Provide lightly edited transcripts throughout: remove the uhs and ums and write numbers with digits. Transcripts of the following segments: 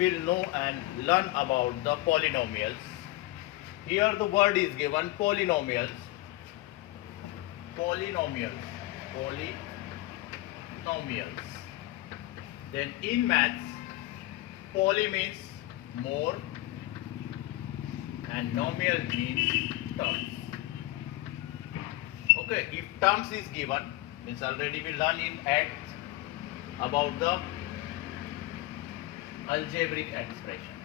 will know and learn about the polynomials. Here the word is given polynomials. Polynomials. Polynomials. Then in maths, poly means more and nomial means terms. Okay, if terms is given, means already we learn in X about the algebraic expression.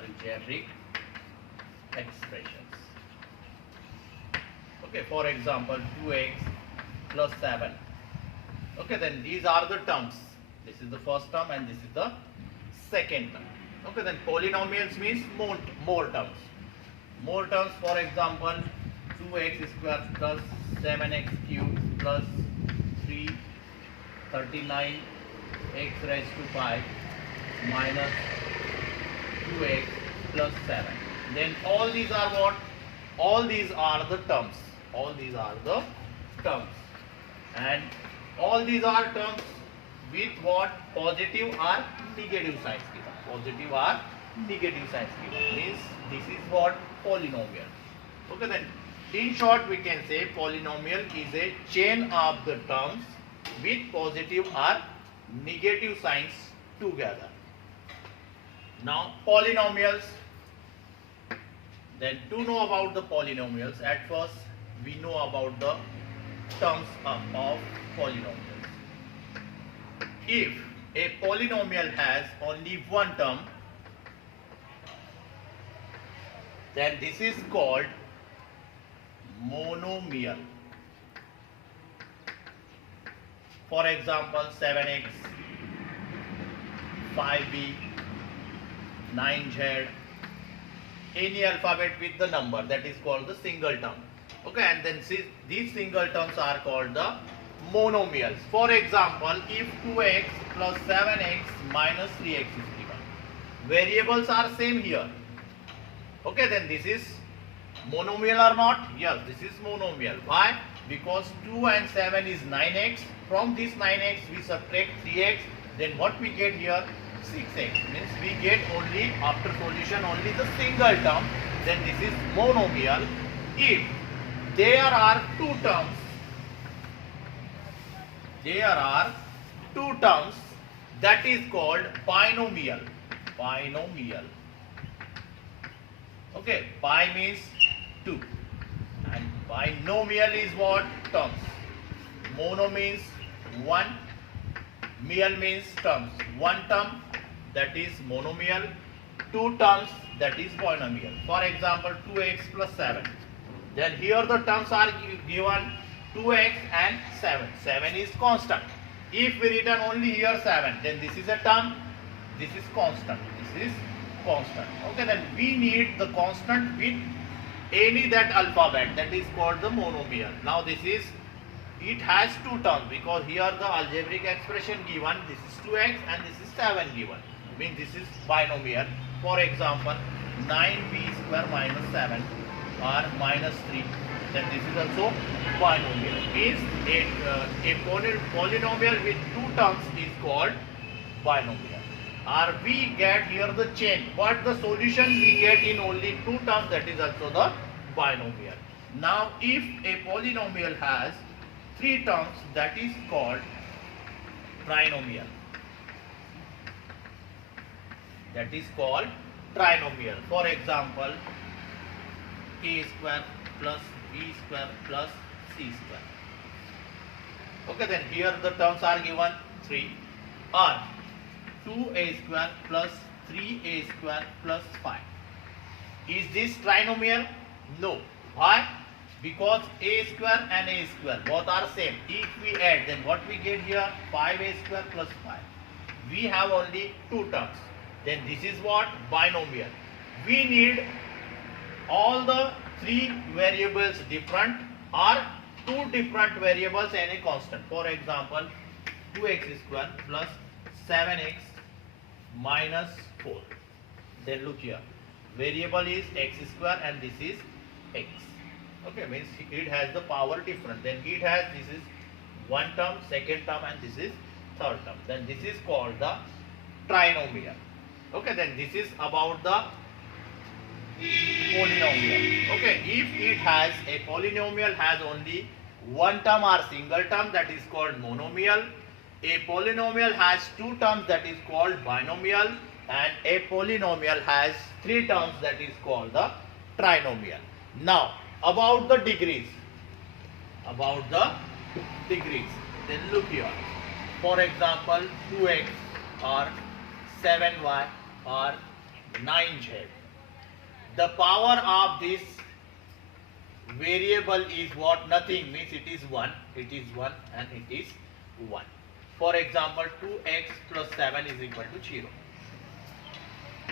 Algebraic expressions. Okay, for example, 2x plus 7. Okay, then these are the terms. This is the first term and this is the second term. Okay, then polynomials means more terms. More terms, for example, 2x square plus 7x cube plus 339 x raised to 5 minus 2x plus 7. Then all these are what? All these are the terms. All these are the terms. And all these are terms with what? Positive or negative signs given. Positive or negative signs given. Means this is what? Polynomial. Okay, then in short we can say polynomial is a chain of the terms with positive or negative signs together. Now polynomials. Then to know about the polynomials, at first we know about the terms of polynomials. If a polynomial has only one term, then this is called monomial. For example, 7x, 5b, 9z, any alphabet with the number, that is called the single term. Okay, and then these single terms are called the monomials. For example, if 2x plus 7x minus 3x is given, variables are same here. Okay, then this is monomial or not? Yes, this is monomial. Why? Because 2 and 7 is 9x. From this 9x we subtract 3x. Then what we get here? 6x. Means we get only, after solution, only the single term. Then this is monomial. If there are two terms, that is called binomial. Binomial. Okay, pi means 2 and binomial is what? Terms. Mono means one, mial means terms. One term, that is monomial. Two terms, that is binomial. For example, 2x plus 7. Then here the terms are given 2x and 7. 7 is constant. If we written only here 7, then this is a term, this is constant. This is constant. Okay, then we need the constant with any that alphabet, that is called the monomial. Now this is, it has two terms because here the algebraic expression given, this is 2x and this is 7 given. Means this is binomial. For example, 9b square minus 7 or minus 3. Then this is also binomial. Means a polynomial with two terms is called binomial. Or we get here the chain, but the solution we get in only two terms, that is also the binomial. Now if a polynomial has three terms, that is called trinomial. That is called trinomial. For example, a square plus b square plus c square. Okay, then here the terms are given 3, or 2a square plus 3a square plus 5. Is this trinomial? No. Why? Because a square and a square both are same. If we add, then what we get here? 5a square plus 5. We have only two terms. Then this is what? Binomial. We need all the three variables different, or two different variables and a constant. For example, 2x square plus 7x minus 4. Then look here, variable is x square and this is x. Okay, means it has the power different. Then it has, this is one term, second term, and this is third term. Then this is called the trinomial. Okay, then this is about the polynomial. Okay, if it has a polynomial has only one term or single term, that is called monomial. A polynomial has two terms, that is called binomial, and a polynomial has three terms, that is called the trinomial. Now about the degrees. About the degrees. Then look here. For example, 2x or 7y or 9z. The power of this variable is what? Nothing, means it is 1. It is 1 and it is 1. For example, 2x plus 7 is equal to 0.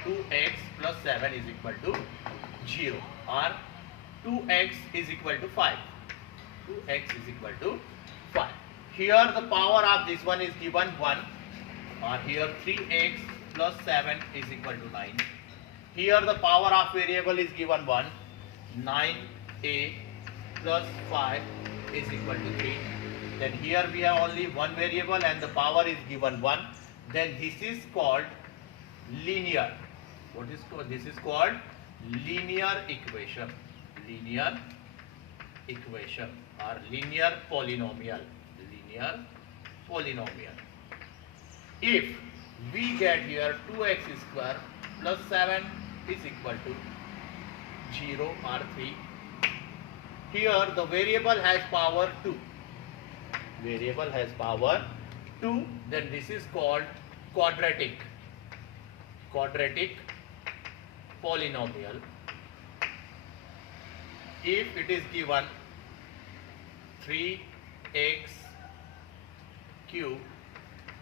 2x plus 7 is equal to 0, or 2x is equal to 5. 2x is equal to 5. Here the power of this one is given 1, or here 3x plus 7 is equal to 9. Here the power of variable is given 1. 9a plus 5 is equal to 3. Then here we have only one variable and the power is given 1. Then this is called linear. What is called? This is called linear equation. Linear equation or linear polynomial. Linear polynomial. If we get here 2x square plus 7 is equal to 0 or 3. Here the variable has power 2. Variable has power 2. Then this is called quadratic. Quadratic polynomial. If it is given 3x cube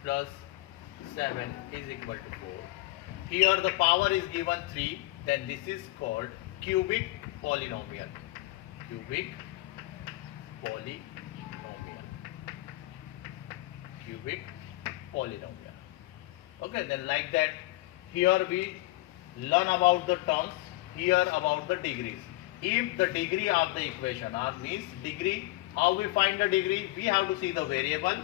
plus 7 is equal to 4. Here the power is given 3. Then this is called cubic polynomial. Cubic polynomial. Cubic polynomial. Okay, then like that, here we learn about the terms, here about the degrees. If the degree of the equation, or means degree, how we find the degree? We have to see the variable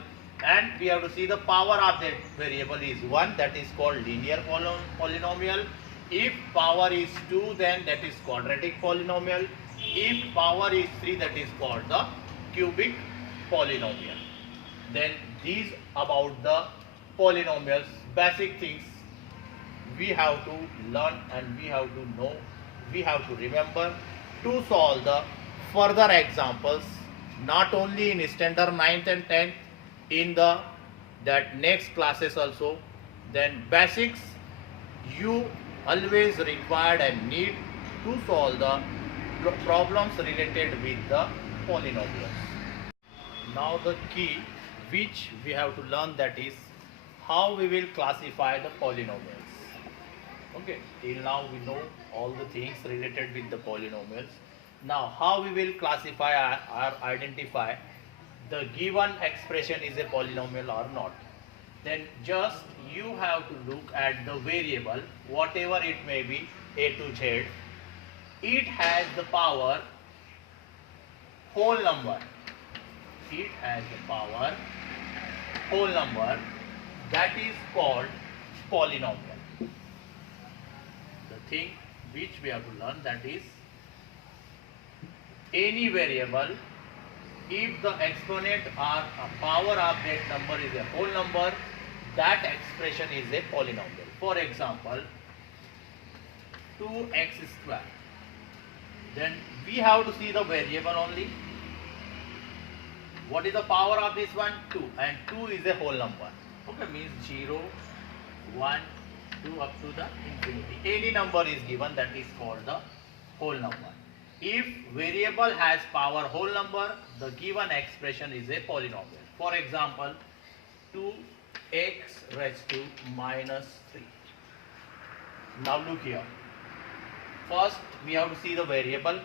and we have to see the power of that variable is 1, that is called linear polynomial. If power is 2, then that is quadratic polynomial. If power is 3, that is called the cubic polynomial. Then these about the polynomials, basic things we have to learn and we have to know, we have to remember to solve the further examples, not only in standard 9th and 10th, in the that next classes also. Then basics you always required and need to solve the problems related with the polynomials. Now the key which we have to learn, that is how we will classify the polynomials. Okay, till now we know all the things related with the polynomials. Now how we will classify or identify the given expression is a polynomial or not. Then just you have to look at the variable, whatever it may be, a to z. It has the power whole number. It has the power whole number, that is called polynomial. The thing which we have to learn, that is any variable, if the exponent or power of that number is a whole number, that expression is a polynomial. For example, 2x square. Then we have to see the variable only. What is the power of this one? 2, and 2 is a whole number. Okay, means 0, 1, 2 up to the infinity. Any number is given, that is called the whole number. If variable has power whole number, the given expression is a polynomial. For example, 2x raised to minus 3. Now look here. First we have to see the variable.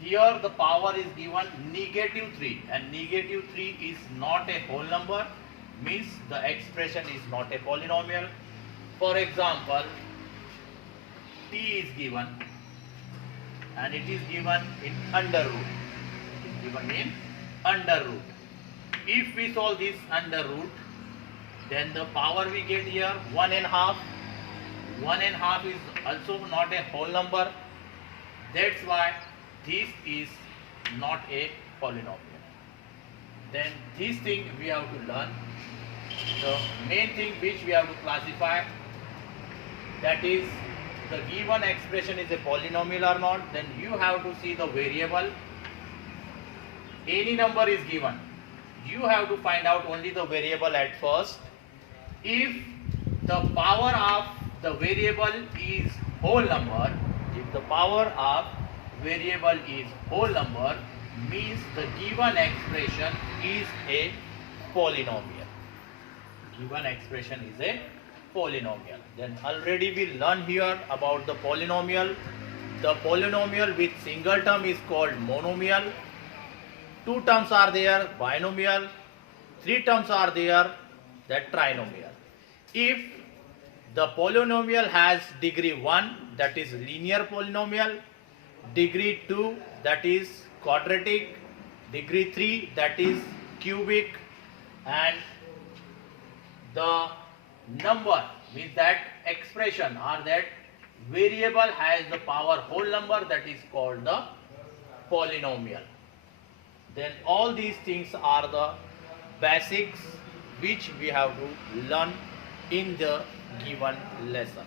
Here the power is given negative 3, and negative 3 is not a whole number, means the expression is not a polynomial. For example, t is given and it is given in under root. It is given in under root. If we solve this under root, Then the power we get here 1.5. 1.5 is also not a whole number. That's why this is not a polynomial. Then this thing we have to learn. The main thing which we have to classify, that is the given expression is a polynomial or not. Then you have to see the variable. Any number is given, you have to find out only the variable at first. If the power of the variable is whole number, if the power of variable is whole number, means the given expression is a polynomial. Given expression is a polynomial. Then already we learned here about the polynomial. The polynomial with single term is called monomial. Two terms are there, binomial. Three terms are there, that trinomial. If the polynomial has degree 1, that is linear polynomial, degree 2, that is quadratic, degree 3, that is cubic, and the number means that expression or that variable has the power whole number, that is called the polynomial. Then all these things are the basics which we have to learn in the given lesson.